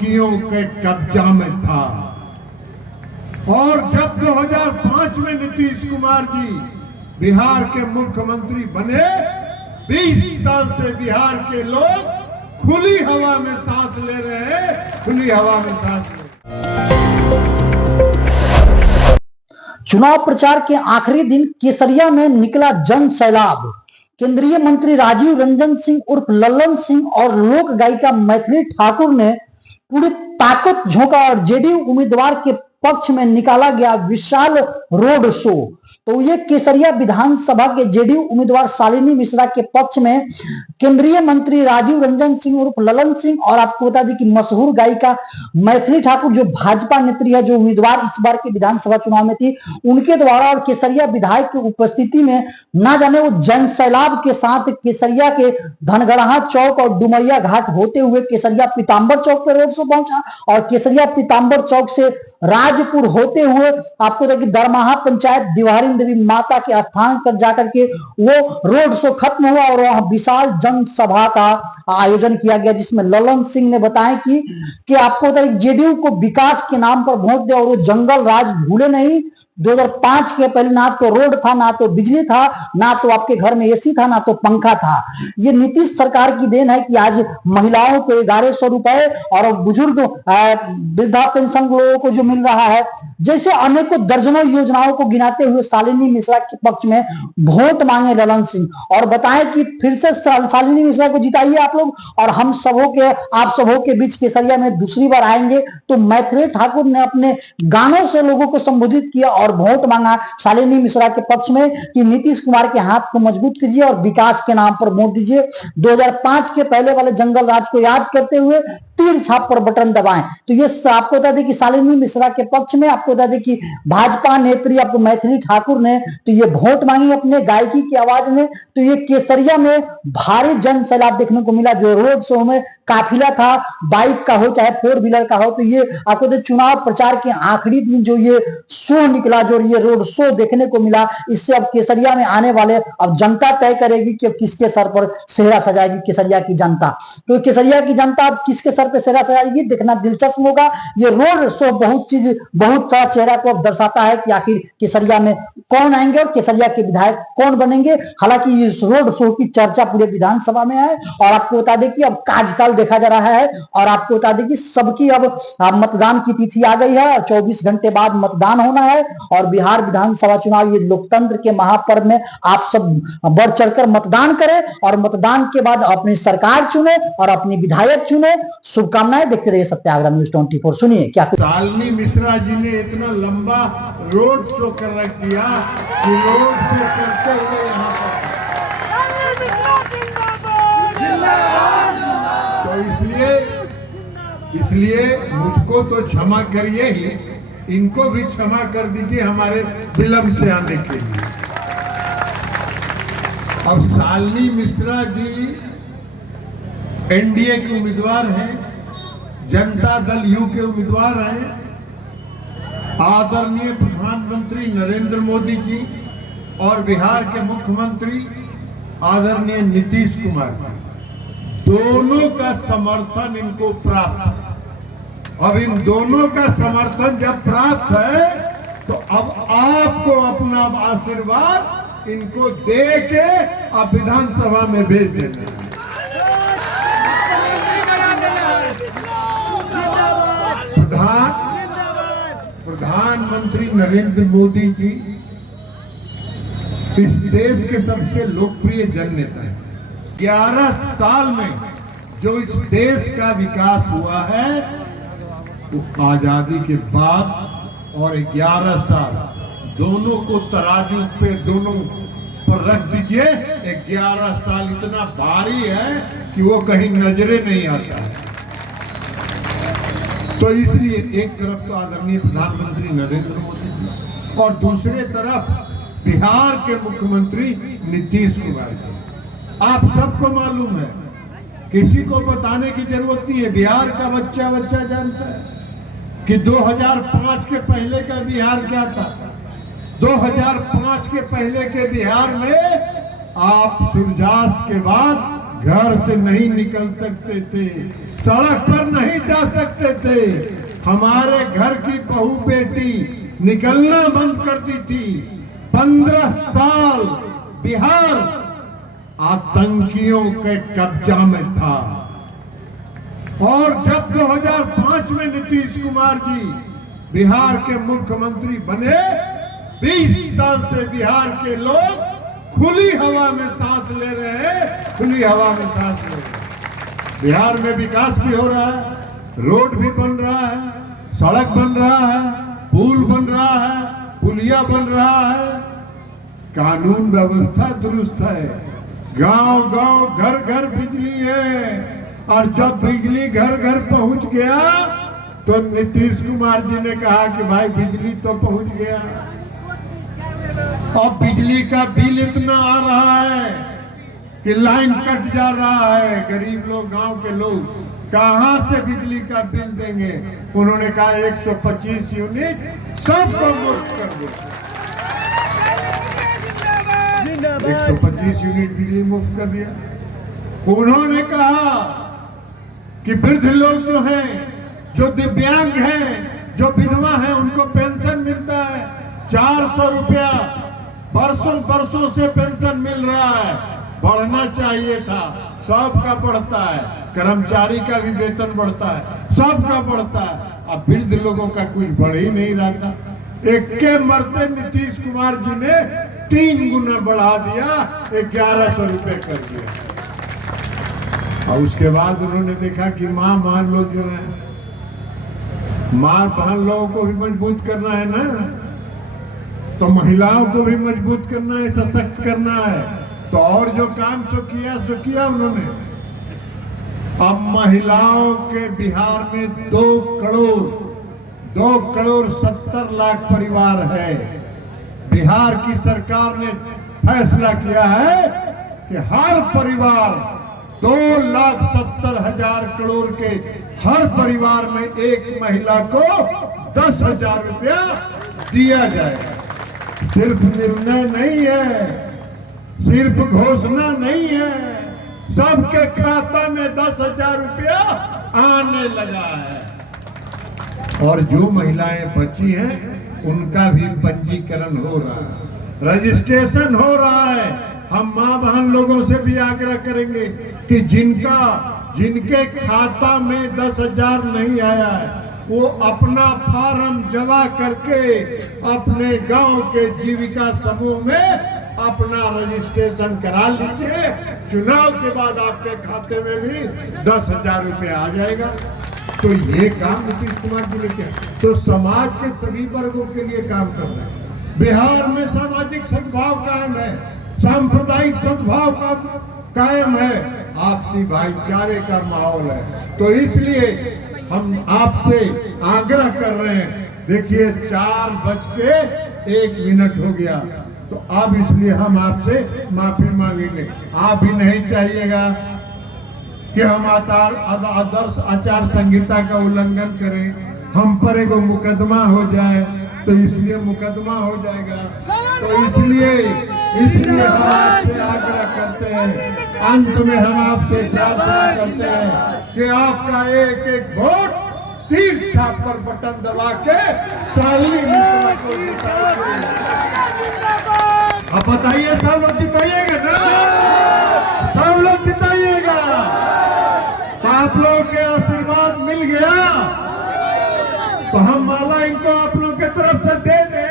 तुर्कियों के कब्जा में था। और जब 2005 में नीतीश कुमार जी बिहार के मुख्यमंत्री बने, 20 साल से बिहार के लोग खुली हवा में सांस ले रहे हैं, खुली हवा में सांस ले रहे हैं। चुनाव प्रचार के आखिरी दिन केसरिया में निकला जन सैलाब। केंद्रीय मंत्री राजीव रंजन सिंह उर्फ लल्लन सिंह और लोक गायिका मैथिली ठाकुर ने पूरी ताकत झोंका और जेडीयू उम्मीदवार के पक्ष में निकाला गया विशाल रोड शो। तो ये केसरिया विधानसभा के जेडीयू उम्मीदवार शालिनी मिश्रा के पक्ष में केंद्रीय मंत्री राजीव रंजन सिंह उर्फ लल्लन सिंह और आपको बता दें कि मशहूर गायिका मैथिली ठाकुर जो भाजपा नेत्री है, जो उम्मीदवार इस बार के विधानसभा चुनाव में थी, उनके द्वारा और केसरिया विधायक की उपस्थिति में ना जाने वो जन सैलाब के साथ केसरिया के धनगढ़ा चौक और डुमरिया घाट होते हुए केसरिया पीताम्बर चौक पे रोड शो पहुंचा और केसरिया पीताम्बर चौक से राजपुर होते हुए आपको देखिए दरमाहा पंचायत दिवारी देवी माता के स्थान पर जाकर के वो रोड शो खत्म हुआ और वहां विशाल जनसभा का आयोजन किया गया, जिसमें लल्लन सिंह ने बताया कि आपको बताया जेडीयू को विकास के नाम पर वोट दे और वो जंगल राज भूले नहीं। 2005 के पहले ना तो रोड था, ना तो बिजली था, ना तो आपके घर में एसी था, ना तो पंखा था। ये नीतीश सरकार की देन है कि आज महिलाओं को 1100 रुपए और बुजुर्ग वृद्धा पेंशन लोगों को जो मिल रहा है, जैसे अनेकों दर्जनों योजनाओं को गिनाते हुए शालिनी मिश्रा के पक्ष में वोट मांगे लल्लन सिंह और बताएं कि फिर से शालिनी मिश्रा को जिताइए आप लोग और हम आप सबों के बीच केसरिया में दूसरी बार आएंगे। तो मैथिली ठाकुर ने अपने गानों से लोगों को संबोधित किया और वोट मांगा शालिनी मिश्रा के पक्ष में कि नीतीश कुमार के हाथ को मजबूत कीजिए और विकास के नाम पर वोट दीजिए। 2005 के पहले वाले जंगल राज को याद करते हुए तीर छाप पर बटन दबाएं। तो ये आपको बता दें कि शालिनी मिश्रा के पक्ष में आपको बता दें कि भाजपा नेत्री आपको मैथिली ठाकुर ने तो ये वोट मांगी अपने गायकी की आवाज में। तो ये केसरिया में भारी जन सैलाब देखने को मिला। जो रोड शो में काफिला था, बाइक का हो चाहे 4 व्हीलर का हो, तो ये आपको तो चुनाव प्रचार के आखिरी दिन जो ये शो निकला, जो ये रोड शो देखने को मिला, इससे अब केसरिया में आने वाले अब जनता तय करेगी कि अब किसके सर पर सेहरा सजाएगी केसरिया की जनता। तो केसरिया की जनता अब किसके सर पे सेहरा सजाएगी देखना दिलचस्प होगा। ये रोड शो बहुत सारा चेहरा को अब दर्शाता है कि आखिर केसरिया में कौन आएंगे और केसरिया के विधायक कौन बनेंगे। हालांकि इस रोड शो की चर्चा पूरे विधानसभा में है और आपको बता दें कि अब कार्यकाल देखा जा रहा है और आपको बता दें कि सबकी अब मतदान की तिथि आ गई है और 24 घंटे बाद मतदान होना है। और बिहार विधानसभा चुनाव, ये लोकतंत्र के महापर्व में आप सब बढ़ चढ़कर मतदान करें और मतदान के बाद अपनी सरकार चुने और अपनी विधायक चुने। शुभकामनाएं। देखते रहिए सत्याग्रह न्यूज़ 24। सुनिए क्या शालिनी मिश्रा जी ने इतना लंबा रोड शो कर रख दिया कि रोड शो करते हुए यहाँ पर तो इसलिए मुझको तो क्षमा करिए ही, इनको भी क्षमा कर दीजिए हमारे विलंब से आने के लिए। अब शालिनी मिश्रा जी एनडीए के उम्मीदवार हैं, जनता दल यू के उम्मीदवार हैं। आदरणीय प्रधानमंत्री नरेंद्र मोदी जी और बिहार के मुख्यमंत्री आदरणीय नीतीश कुमार, दोनों का समर्थन इनको प्राप्त है। अब इन दोनों का समर्थन जब प्राप्त है तो अब आपको अपना आशीर्वाद इनको दे के आप विधानसभा में भेज देना। प्रधानमंत्री नरेंद्र मोदी जी इस देश के सबसे लोकप्रिय जननेता हैं। 11 साल में जो इस देश का विकास हुआ है वो आजादी के बाद और 11 साल दोनों को तराजू पे दोनों पर रख दीजिए। 11 साल इतना भारी है कि वो कहीं नजरे नहीं आता है। तो इसलिए एक तरफ तो आदरणीय प्रधानमंत्री नरेंद्र मोदी जी और दूसरे तरफ बिहार के मुख्यमंत्री नीतीश कुमार जी। आप सबको मालूम है, किसी को बताने की जरूरत नहीं है, बिहार का बच्चा जानता है कि 2005 के पहले का बिहार क्या था। 2005 के पहले के बिहार में आप सूर्यास्त के बाद घर से नहीं निकल सकते थे। सड़क पर नहीं जा सकते थे। हमारे घर की बहू बेटी निकलना बंद कर दी थी। 15 साल बिहार आतंकियों के कब्जा में था। और जब 2005 में नीतीश कुमार जी बिहार के मुख्यमंत्री बने, 20 साल से बिहार के लोग खुली हवा में सांस ले रहे हैं, खुली हवा में सांस ले रहे हैं। बिहार में विकास भी हो रहा है, रोड भी बन रहा है, सड़क बन रहा है, पुल बन रहा है, पुलिया बन रहा है, कानून व्यवस्था दुरुस्त है, गांव-गांव घर-घर बिजली है। और जब बिजली घर-घर पहुंच गया तो नीतीश कुमार जी ने कहा कि भाई बिजली तो पहुंच गया, अब बिजली का बिल इतना आ रहा है कि लाइन कट जा रहा है। गरीब लोग, गांव के लोग कहां से बिजली का बिल देंगे? उन्होंने कहा 125 यूनिट सबको मुफ्त कर दो। 125 यूनिट बिजली मुफ्त कर दिया। उन्होंने कहा कि वृद्ध लोग जो हैं, जो दिव्यांग हैं, जो विधवा हैं, उनको पेंशन मिलता है 400 रुपया। बरसों से पेंशन मिल रहा है, बढ़ना चाहिए था, सबका बढ़ता है, कर्मचारी का भी वेतन बढ़ता है, सबका बढ़ता है। अब वृद्ध लोगों का कुछ बढ़ ही नहीं रहा था। एक के मरते नीतीश कुमार जी ने 3 गुना बढ़ा दिया, 1100 रुपए कर दिया। और उसके बाद उन्होंने देखा कि माँ बहन लोग जो है, माँ बहन लोगों को भी मजबूत करना है ना, तो महिलाओं को भी मजबूत करना है, सशक्त करना है। तो और जो काम सो किया उन्होंने। अब महिलाओं के बिहार में 2 करोड़ 70 लाख परिवार है। बिहार की सरकार ने फैसला किया है कि हर परिवार 2,70,000 करोड़ के हर परिवार में एक महिला को 10,000 रुपया दिया जाएगा। सिर्फ निर्णय नहीं है, सिर्फ घोषणा नहीं है, सबके खाता में 10,000 रुपया आने लगा है। और जो महिलाएं बची हैं उनका भी पंजीकरण हो रहा है, रजिस्ट्रेशन हो रहा है। हम माँ बहन लोगों से भी आग्रह करेंगे कि जिनके खाता में 10,000 नहीं आया है, वो अपना फार्म जमा करके अपने गांव के जीविका समूह में अपना रजिस्ट्रेशन करा लीजिए। चुनाव के बाद आपके खाते में भी 10,000 रुपया आ जाएगा। तो ये काम नीतीश कुमार जी ने किया, तो समाज के सभी वर्गों के लिए काम कर रहे हैं। बिहार में सामाजिक सद्भाव कायम है, सांप्रदायिक सद्भाव का कायम है, आपसी भाईचारे का माहौल है। तो इसलिए हम आपसे आग्रह कर रहे हैं, देखिए 4:01 हो गया, तो अब इसलिए हम आपसे माफी मांगेंगे। आप भी नहीं चाहिएगा कि हम आदर्श आचार संहिता का उल्लंघन करें, हम पर एक मुकदमा हो जाए, तो इसलिए मुकदमा हो जाएगा। तो इसलिए हम आपसे आग्रह करते हैं, अंत में हम आपसे प्रार्थना करते हैं कि आपका एक वोट तीर छाप पर बटन दबा के शालिनी मिश्रा को जिताइए। अब बताइए, सब लोग जिताइएगा ना? सब लोग जिताइएगा। तो आप लोगों के आशीर्वाद मिल गया तो हम माला इनको आप लोगों के तरफ से दे दें।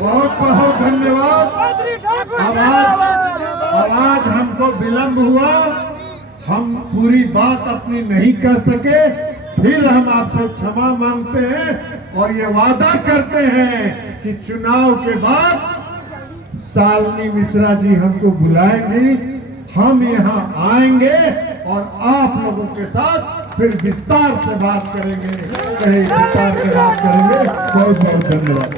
बहुत बहुत धन्यवाद। अब आज हमको विलंब हुआ, हम पूरी बात अपनी नहीं कर सके, फिर हम आपसे क्षमा मांगते हैं और ये वादा करते हैं कि चुनाव के बाद शालिनी मिश्रा जी हमको बुलाएंगी, हम यहाँ आएंगे और आप लोगों के साथ फिर विस्तार से बात करेंगे, बहुत बहुत धन्यवाद।